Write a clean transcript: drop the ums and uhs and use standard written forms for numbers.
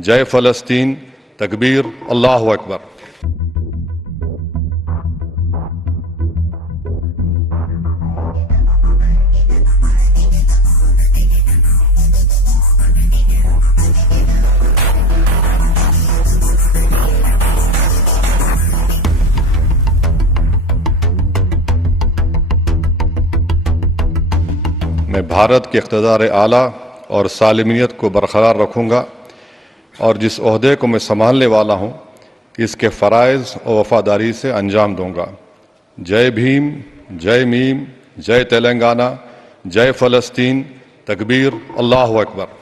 जय फ़लस्तीन, तकबीर, अल्लाहु अकबर। मैं भारत के इक़्तिदार आला और सालिमियत को बरकरार रखूँगा और जिस ओहदे को मैं संभालने वाला हूँ इसके फ़राइज़ और वफ़ादारी से अंजाम दूँगा। जय भीम, जय मीम, जय तेलंगाना, जय फ़लस्तीन, तकबीर, अल्लाहु अकबर।